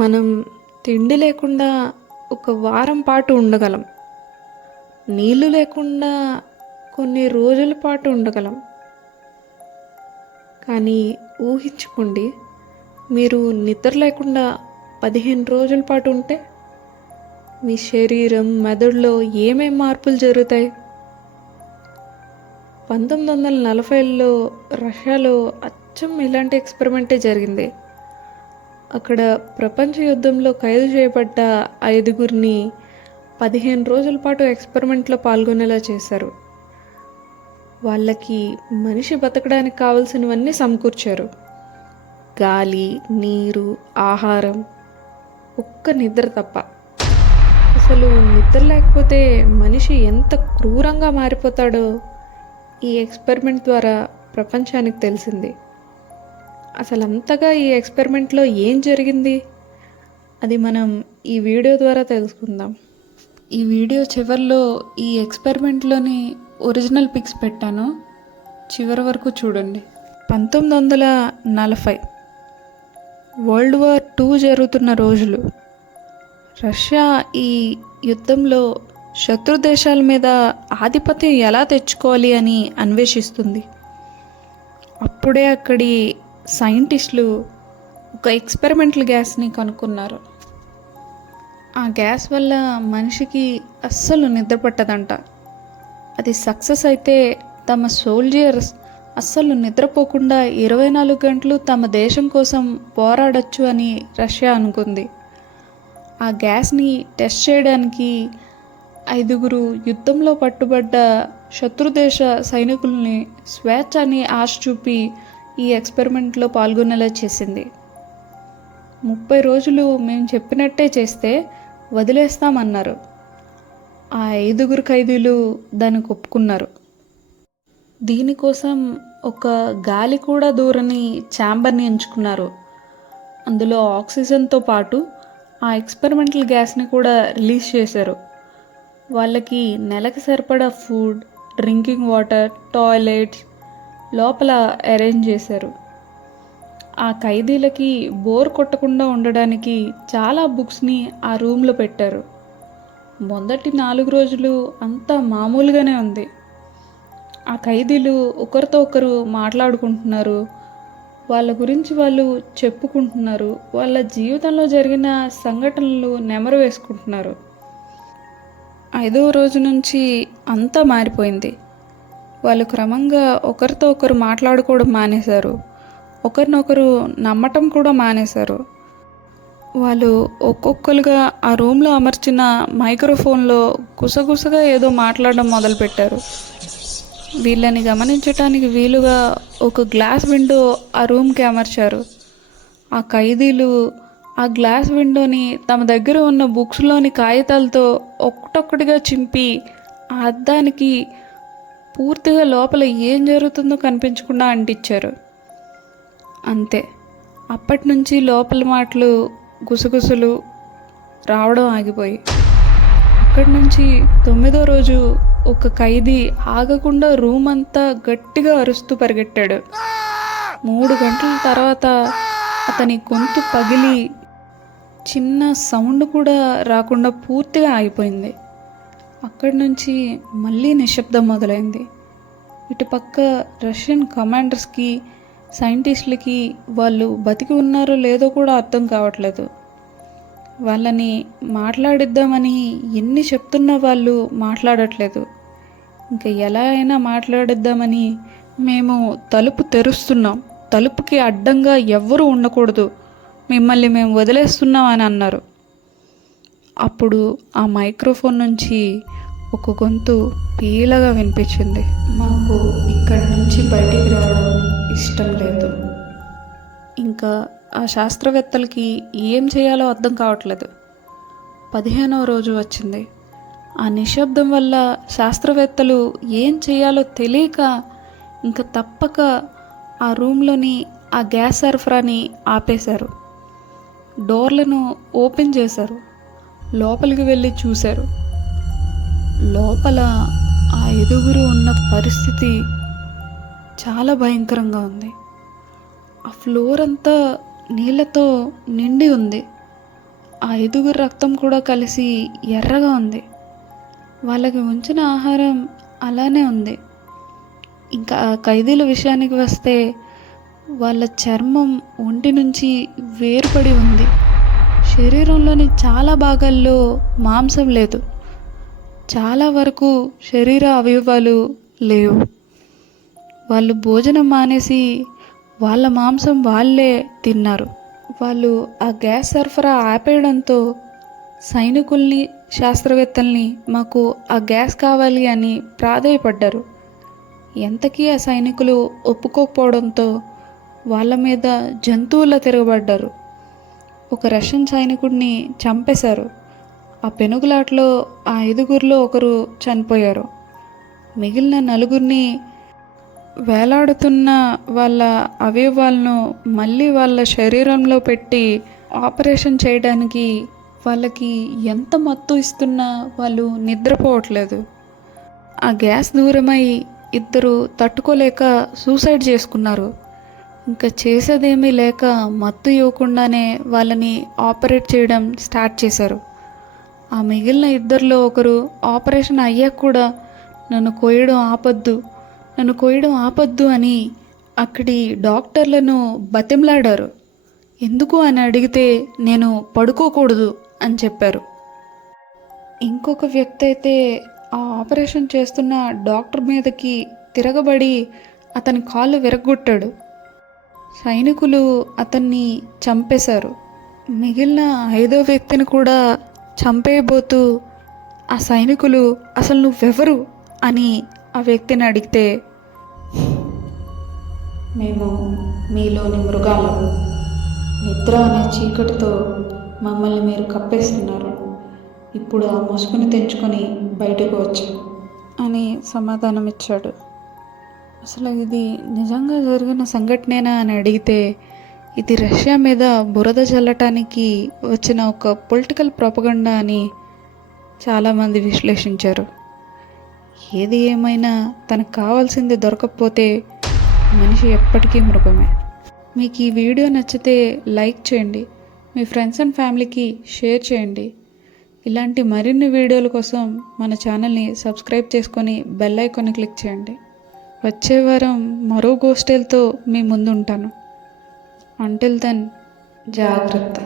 మనం తిండి లేకుండా ఒక వారం పాటు ఉండగలం. నీళ్ళు లేకుండా కొన్ని రోజుల పాటు ఉండగలం. కానీ ఊహించుకోండి, మీరు నిద్ర లేకుండా 15 రోజుల పాటు ఉంటే మీ శరీరం, మెదడులో ఏమేం మార్పులు జరుగుతాయి? 1940ల్లో రష్యాలో అచ్చం ఇలాంటి ఎక్స్పెరిమెంటే జరిగింది. అక్కడ ప్రపంచ యుద్ధంలో ఖైదు చేయబడ్డ 5గురిని 15 రోజుల పాటు ఎక్స్పెరిమెంట్లో పాల్గొనేలా చేశారు. వాళ్ళకి మనిషి బతకడానికి కావలసినవన్నీ సమకూర్చారు. గాలి, నీరు, ఆహారం, ఒక్క నిద్ర తప్ప. అసలు నిద్ర లేకపోతే మనిషి ఎంత క్రూరంగా మారిపోతాడో ఈ ఎక్స్పెరిమెంట్ ద్వారా ప్రపంచానికి తెలిసింది. అసలు అంతగా ఈ ఎక్స్పెరిమెంట్లో ఏం జరిగింది అది మనం ఈ వీడియో ద్వారా తెలుసుకుందాం. ఈ వీడియో చివరిలో ఈ ఎక్స్పెరిమెంట్లోని ఒరిజినల్ పిక్స్ పెట్టాను, చివరి వరకు చూడండి. 1940 వరల్డ్ వార్ 2 జరుగుతున్న రోజులు. రష్యా ఈ యుద్ధంలో శత్రు దేశాల మీద ఆధిపత్యం ఎలా తెచ్చుకోవాలి అని అన్వేషిస్తుంది. అప్పుడే అక్కడి సైంటిస్టులు ఒక ఎక్స్పెరిమెంటల్ గ్యాస్ని కనుక్కున్నారు. ఆ గ్యాస్ వల్ల మనిషికి అస్సలు నిద్ర పట్టదంట. అది సక్సెస్ అయితే తమ సోల్జర్స్ అస్సలు నిద్రపోకుండా 24 గంటలు తమ దేశం కోసం పోరాడొచ్చు అని రష్యా అనుకుంది. ఆ గ్యాస్ని టెస్ట్ చేయడానికి 5గురు యుద్ధంలో పట్టుబడ్డ శత్రుదేశ సైనికుల్ని స్వేచ్ఛ అని ఆశ చూపి ఈ ఎక్స్పెరిమెంట్లో పాల్గొనేలా చేసింది. 30 రోజులు మేము చెప్పినట్టే చేస్తే వదిలేస్తామన్నారు. ఆ 5గురు ఖైదీలు దానికి ఒప్పుకున్నారు. దీనికోసం ఒక గాలి కూడా దూరని ఛాంబర్ని ఎంచుకున్నారు. అందులో ఆక్సిజన్తో పాటు ఆ ఎక్స్పెరిమెంటల్ గ్యాస్ని కూడా రిలీజ్ చేశారు. వాళ్ళకి నెలకి సరిపడా ఫుడ్, డ్రింకింగ్ వాటర్, టాయిలెట్స్ లోపల అరేంజ్ చేశారు. ఆ ఖైదీలకి బోర్ కొట్టకుండా ఉండడానికి చాలా బుక్స్ని ఆ రూమ్లో పెట్టారు. మొదటి 4 రోజులు అంతా మామూలుగానే ఉంది. ఆ ఖైదీలు ఒకరితో ఒకరు మాట్లాడుకుంటున్నారు, వాళ్ళ గురించి వాళ్ళు చెప్పుకుంటున్నారు, వాళ్ళ జీవితంలో జరిగిన సంఘటనలు నెమరు వేసుకుంటున్నారు. 5వ రోజు నుంచి అంతా మారిపోయింది. వాళ్ళు క్రమంగా ఒకరితో ఒకరు మాట్లాడుకోవడం మానేశారు, ఒకరినొకరు నమ్మటం కూడా మానేశారు. వాళ్ళు ఒక్కొక్కరుగా ఆ రూమ్లో అమర్చిన మైక్రోఫోన్లో గుసగుసగా ఏదో మాట్లాడడం మొదలుపెట్టారు. వీళ్ళని గమనించటానికి వీలుగా ఒక గ్లాస్ విండో ఆ రూమ్కి అమర్చారు. ఆ ఖైదీలు ఆ గ్లాస్ విండోని తమ దగ్గర ఉన్న బుక్స్లోని కాగితాలతో ఒక్కటొక్కటిగా చింపి ఆ అద్దానికి పూర్తిగా లోపల ఏం జరుగుతుందో కనిపించకుండా అంటించారు. అంతే, అప్పటి నుంచి లోపల మాటలు, గుసగుసలు రావడం ఆగిపోయి. అక్కడి నుంచి 9వ రోజు ఒక ఖైదీ ఆగకుండా రూమ్ అంతా గట్టిగా అరుస్తూ పరిగెట్టాడు. 3 గంటల తర్వాత అతని గొంతు పగిలి చిన్న సౌండ్ కూడా రాకుండా పూర్తిగా ఆగిపోయింది. అక్కడి నుంచి మళ్ళీ నిశ్శబ్దం మొదలైంది. ఇటుపక్క రష్యన్ కమాండర్స్కి, సైంటిస్టులకి వాళ్ళు బతికి ఉన్నారో లేదో కూడా అర్థం కావట్లేదు. వాళ్ళని మాట్లాడిద్దామని ఎన్ని చెప్తున్నా వాళ్ళు మాట్లాడట్లేదు. ఇంకా ఎలా అయినా మాట్లాడిద్దామని, మేము తలుపు తెరుస్తున్నాం, తలుపుకి అడ్డంగా ఎవ్వరూ ఉండకూడదు, మిమ్మల్ని మేము వదిలేస్తున్నాం అని అన్నారు. అప్పుడు ఆ మైక్రోఫోన్ నుంచి ఒక గొంతు పీలగా వినిపించింది, మాకు ఇక్కడి నుంచి బయటికి రావడం ఇష్టం లేదు. ఇంకా ఆ శాస్త్రవేత్తలకి ఏం చేయాలో అర్థం కావట్లేదు. 15వ రోజు వచ్చింది. ఆ నిశ్శబ్దం వల్ల శాస్త్రవేత్తలు ఏం చేయాలో తెలియక ఇంకా తప్పక ఆ రూమ్లోని ఆ గ్యాస్ సరఫరాని ఆపేశారు. డోర్లను ఓపెన్ చేశారు. లోపలికి వెళ్ళి చూశారు. లోపల ఆ 5గురు ఉన్న పరిస్థితి చాలా భయంకరంగా ఉంది. ఆ ఫ్లోర్ అంతా నీళ్ళతో నిండి ఉంది. ఆ 5 రక్తం కూడా కలిసి ఎర్రగా ఉంది. వాళ్ళకి ఉంచిన ఆహారం అలానే ఉంది. ఇంకా ఆ ఖైదీల విషయానికి వస్తే వాళ్ళ చర్మం ఒంటి నుంచి వేరుపడి ఉంది. శరీరంలోని చాలా భాగాల్లో మాంసం లేదు. చాలా వరకు శరీర అవయవాలు లేవు. వాళ్ళు భోజనం మానేసి వాళ్ళ మాంసం వాళ్ళే తిన్నారు. వాళ్ళు ఆ గ్యాస్ సరఫరా ఆపేయడంతో సైనికుల్ని, శాస్త్రవేత్తల్ని మాకు ఆ గ్యాస్ కావాలి అని ప్రాధేయపడ్డారు. ఎంతకీ ఆ సైనికులు ఒప్పుకోకపోవడంతో వాళ్ళ మీద జంతువులా తిరగబడ్డారు. ఒక రష్యన్ సైనికుడిని చంపేశారు. ఆ పెనుగులాటలో ఆ 5గురిలో ఒకరు చనిపోయారు. మిగిలిన 4గురిని వేలాడుతున్న వాళ్ళ అవయవాలను మళ్ళీ వాళ్ళ శరీరంలో పెట్టి ఆపరేషన్ చేయడానికి వాళ్ళకి ఎంత మత్తు ఇస్తున్నా వాళ్ళు నిద్రపోవట్లేదు. ఆ గ్యాస్ దూరమై 2 తట్టుకోలేక సూసైడ్ చేసుకున్నారు. ఇంకా చేసేదేమీ లేక మత్తు ఇవ్వకుండానే వాళ్ళని ఆపరేట్ చేయడం స్టార్ట్ చేశారు. ఆ మిగిలిన 2లో ఒకరు ఆపరేషన్ అయ్యాక కూడా నన్ను కోయడం ఆపొద్దు అని అక్కడి డాక్టర్లను బతిమలాడారు. ఎందుకు అని అడిగితే నేను పడుకోకూడదు అని చెప్పారు. ఇంకొక వ్యక్తి అయితే ఆ ఆపరేషన్ చేస్తున్న డాక్టర్ మీదకి తిరగబడి అతని కాళ్ళు విరగ్గొట్టాడు. సైనికులు అతన్ని చంపేశారు. మిగిలిన 5వ వ్యక్తిని కూడా చంపేయబోతూ ఆ సైనికులు అసలు నువ్వెవరు అని ఆ వ్యక్తిని అడిగితే, మేము మీలోని మృగాలం, నిద్ర అనే చీకటితో మమ్మల్ని మీరు కప్పేస్తున్నారు, ఇప్పుడు ఆ ముసుగుని తెంచుకొని బయటకు వచ్చాం అని సమాధానం ఇచ్చాడు. అసలు ఇది నిజంగా జరిగిన సంఘటనేనా అని అడిగితే, ఇది రష్యా మీద బురద చల్లటానికి వచ్చిన ఒక పొలిటికల్ ప్రొపగండా అని చాలామంది విశ్లేషించారు. ఏది ఏమైనా తనకు కావాల్సింది దొరకకపోతే మనిషి ఎప్పటికీ మృగమే. మీకు ఈ వీడియో నచ్చితే లైక్ చేయండి, మీ ఫ్రెండ్స్ అండ్ ఫ్యామిలీకి షేర్ చేయండి. ఇలాంటి మరిన్ని వీడియోల కోసం మన ఛానల్ని సబ్స్క్రైబ్ చేసుకొని బెల్ ఐకాన్ని క్లిక్ చేయండి. వచ్చే వారం మరో గోస్ట్ టేల్తో మీ ముందు ఉంటాను. అంటిల్ దెన్, జాగ్రత్త.